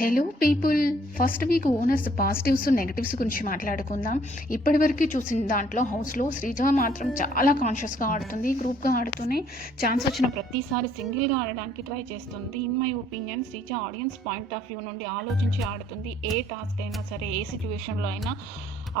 Hello people, first week owners positives negatives గురించి మాట్లాడుకుందాం. ఇప్పటివరకు చూసిన దాంట్లో హౌస్లో శ్రీజ మాత్రం చాలా కాన్షియస్గా ఆడుతుంది. గ్రూప్గా ఆడుతూనే ఛాన్స్ వచ్చిన ప్రతిసారి సింగిల్గా ఆడడానికి ట్రై చేస్తుంది. In my opinion Sreeja audience point of view నుండి ఆలోచించి ఆడుతుంది. ఏ టాస్క్ అయినా సరే, ఏ సిచ్యువేషన్లో అయినా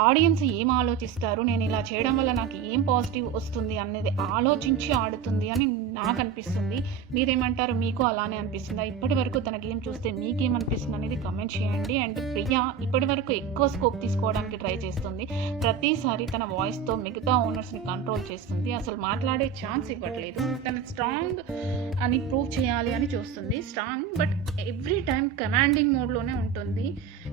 ఆడియన్స్ ఏం ఆలోచిస్తారు, నేను ఇలా చేయడం వల్ల నాకు ఏం పాజిటివ్ వస్తుంది అనేది ఆలోచించి ఆడుతుంది అని నాకు అనిపిస్తుంది. మీరేమంటారు? మీకు అలానే అనిపిస్తుందా? ఇప్పటి వరకు తన గేమ్ చూస్తే మీకేమనిపిస్తుంది అనేది కమెంట్ చేయండి. అండ్ ప్రియా ఇప్పటి వరకు ఎక్కువ స్కోప్ తీసుకోవడానికి ట్రై చేస్తుంది. ప్రతిసారి తన వాయిస్తో మిగతా ఓనర్స్ని కంట్రోల్ చేస్తుంది. అసలు మాట్లాడే ఛాన్స్ ఇవ్వట్లేదు. తన స్ట్రాంగ్ అని ప్రూవ్ చేయాలి అని చూస్తుంది. Strong but every time commanding మోడ్లోనే ఉంటుంది.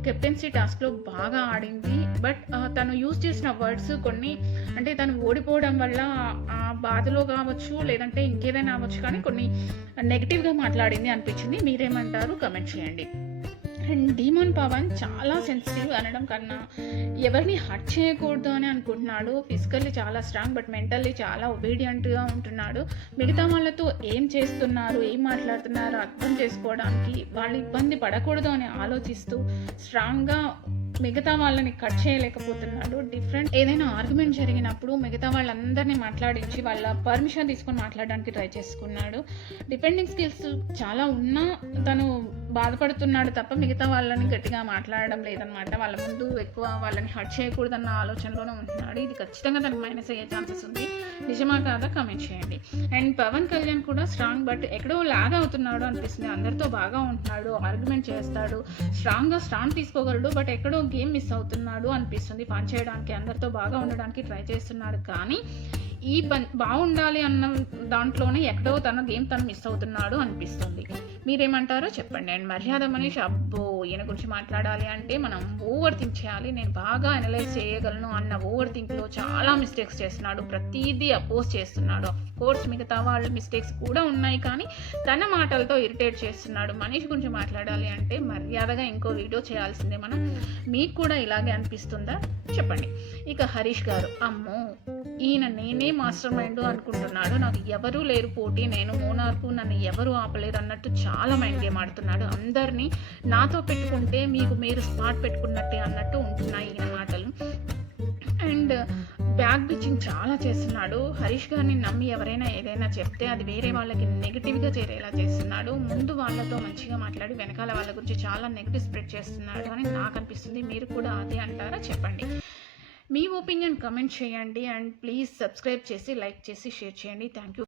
కెప్టెన్సీ టాస్క్లో బాగా ఆడింది. బట్ తను యూజ్ చేసిన వర్డ్స్ కొన్ని, అంటే తను ఓడిపోవడం వల్ల ఆ బాధలో కావచ్చు, లేదంటే ఇంకేదైనా అవ్వచ్చు, కానీ కొన్ని నెగిటివ్గా మాట్లాడింది అనిపించింది. మీరేమంటారు? కమెంట్ చేయండి. అండ్ డీమోన్ పవన్ చాలా సెన్సిటివ్ అనడం కన్నా ఎవరిని హర్ట్ చేయకూడదు అని అనుకుంటున్నాడు. ఫిజికల్లీ చాలా స్ట్రాంగ్ బట్ మెంటల్లీ చాలా ఒబీడియంట్గా ఉంటున్నాడు. మిగతా వాళ్ళతో ఏం చేస్తున్నారు, ఏం మాట్లాడుతున్నారు అర్థం చేసుకోవడానికి, వాళ్ళు ఇబ్బంది పడకూడదు అని ఆలోచిస్తూ స్ట్రాంగ్గా మిగతా వాళ్ళని కట్ చేయలేకపోతున్నాడు. డిఫరెంట్ ఏదైనా ఆర్గ్యుమెంట్ జరిగినప్పుడు మిగతా వాళ్ళందరినీ మాట్లాడించి వాళ్ళ పర్మిషన్ తీసుకొని మాట్లాడడానికి ట్రై చేసుకున్నాడు. డిపెండింగ్ స్కిల్స్ చాలా ఉన్నా తను బాధపడుతున్నాడు తప్ప మిగతా వాళ్ళని గట్టిగా మాట్లాడడం లేదనమాట. వాళ్ళ ముందు ఎక్కువ వాళ్ళని హర్ట్ చేయకూడదన్న ఆలోచనలోనే ఉంటున్నాడు. ఇది ఖచ్చితంగా తనకు మైనస్ అయ్యే ఛాన్సెస్ ఉంది. నిజమా కాదా? కమెంట్ చేయండి. అండ్ పవన్ కళ్యాణ్ కూడా స్ట్రాంగ్ బట్ ఎక్కడో లాగ్ అవుతున్నాడు అనిపిస్తుంది. అందరితో బాగా ఉంటున్నాడు, ఆర్గ్యుమెంట్ చేస్తాడు, స్ట్రాంగ్గా స్టాండ్ తీసుకోగలడు, బట్ ఎక్కడో గేమ్ మిస్ అవుతున్నాడు అనిపిస్తుంది. పని చేయడానికి, అందరితో బాగా ఉండడానికి ట్రై చేస్తున్నాడు, కానీ ఈ బాగుండాలి అన్న దాంట్లోనే ఎక్కడో తన గేమ్ తను మిస్ అవుతున్నాడు అనిపిస్తుంది. మీరేమంటారో చెప్పండి. అండ్ మర్యాద మనీష్, అబ్బో ఈయన గురించి మాట్లాడాలి అంటే మనం ఓవర్ థింక్ చేయాలి. నేను బాగా అనలైజ్ చేయగలను అన్న ఓవర్ థింక్లో చాలా మిస్టేక్స్ చేస్తున్నాడు. ప్రతిదీ అపోజ్ చేస్తున్నాడు. ఆఫ్ కోర్స్ మిగతా వాళ్ళ మిస్టేక్స్ కూడా ఉన్నాయి, కానీ తన మాటలతో ఇరిటేట్ చేస్తున్నాడు. మనీష్ గురించి మాట్లాడాలి అంటే మర్యాదగా ఇంకో వీడియో చేయాల్సిందే మనం. మీకు కూడా ఇలాగే అనిపిస్తుందా? చెప్పండి. ఇక హరీష్ గారు, అమ్మో ఈయన నేనే మాస్టర్ మైండ్ అనుకుంటున్నాడు, నాకు ఎవరూ లేరు పోటీ, నేను మోనార్కు, నన్ను ఎవరు ఆపలేరు అన్నట్టు చాలా మైండ్ గేమ్ ఆడుతున్నాడు. అందరినీ నాతో పెట్టుకుంటే మీకు మీరు స్పాట్ పెట్టుకున్నట్టే అన్నట్టు ఉంటున్నాయి ఈయన మాటలు. అండ్ బ్యాక్ బిచ్చింగ్ చాలా చేస్తున్నాడు. హరీష్ గారిని నమ్మి ఎవరైనా ఏదైనా చెప్తే అది వేరే వాళ్ళకి నెగిటివ్గా చేరేలా చేస్తున్నాడు. ముందు వాళ్ళతో మంచిగా మాట్లాడి వెనకాల వాళ్ళ గురించి చాలా నెగిటివ్ స్ప్రెడ్ చేస్తున్నాడు అని నాకు అనిపిస్తుంది. మీరు కూడా అదే అంటారా? చెప్పండి. మీ ఒపీనియన్ కమెంట్ చేయండి. అండ్ ప్లీజ్ సబ్స్క్రైబ్ చేసి, లైక్ చేసి, షేర్ చేయండి. Thank you.